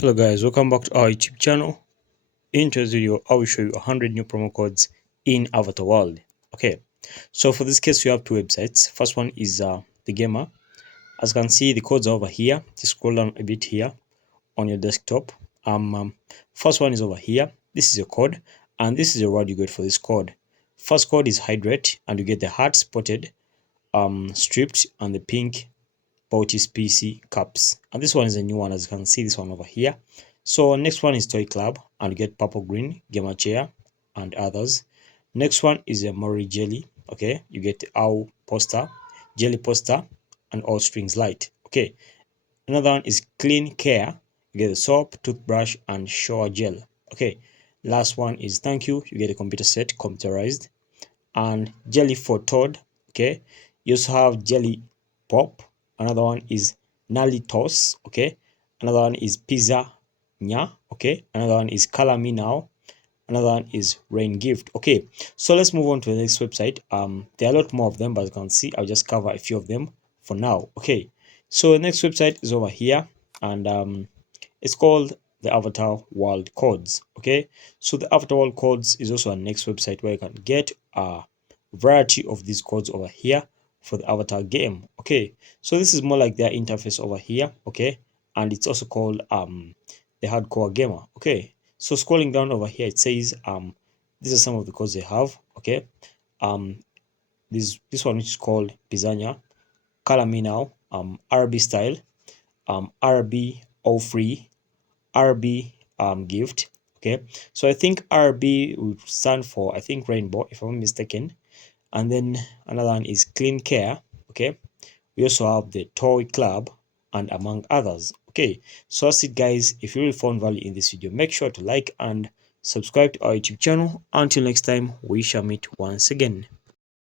Hello guys, welcome back to our YouTube channel. In today's video, I will show you 100 new promo codes in Avatar World. Okay, so for this case, we have two websites. First one is the gamer. As you can see, the codes are over here. Just scroll down a bit here on your desktop. First one is over here. This is your code, and this is the reward you get for this code. First code is hydrate, and you get the heart spotted, stripped, and the pink Bautis PC cups, and this one is a new one, as you can see this one over here. So next one is Toy Club, and you get purple green gamer chair and others. Next one is a Mori jelly. Okay, you get owl poster, jelly poster, and all strings light. Okay, another one is clean care. You get a soap, toothbrush, and shower gel. Okay, last one is thank you. You get a computer set, computerized, and jelly for Todd. Okay, you also have jelly pop. Another one is Nali Toss. Okay, another one is Pizza Nya. Okay, another one is Color Me Now. Another one is Rain Gift. Okay, so let's move on to the next website. There are a lot more of them, but as you can see, I'll just cover a few of them for now. Okay, so the next website is over here, and it's called the Avatar World Codes. Okay, so the Avatar World Codes is also a next website where you can get a variety of these codes over here for the Avatar game. Okay, so this is more like their interface over here. Okay, and it's also called the Hardcore Gamer. Okay, so scrolling down over here, it says these are some of the codes they have. Okay, this one, which is called Pizzania, Color Me Now, RB Style, RB All Free, RB Gift. Okay, so I think RB would stand for, I think, Rainbow, if I'm not mistaken. And then another one is Clean Care. Okay, we also have the Toy Club, and among others. Okay, so that's it guys. If you really found value in this video, make sure to like and subscribe to our YouTube channel. Until next time, we shall meet once again.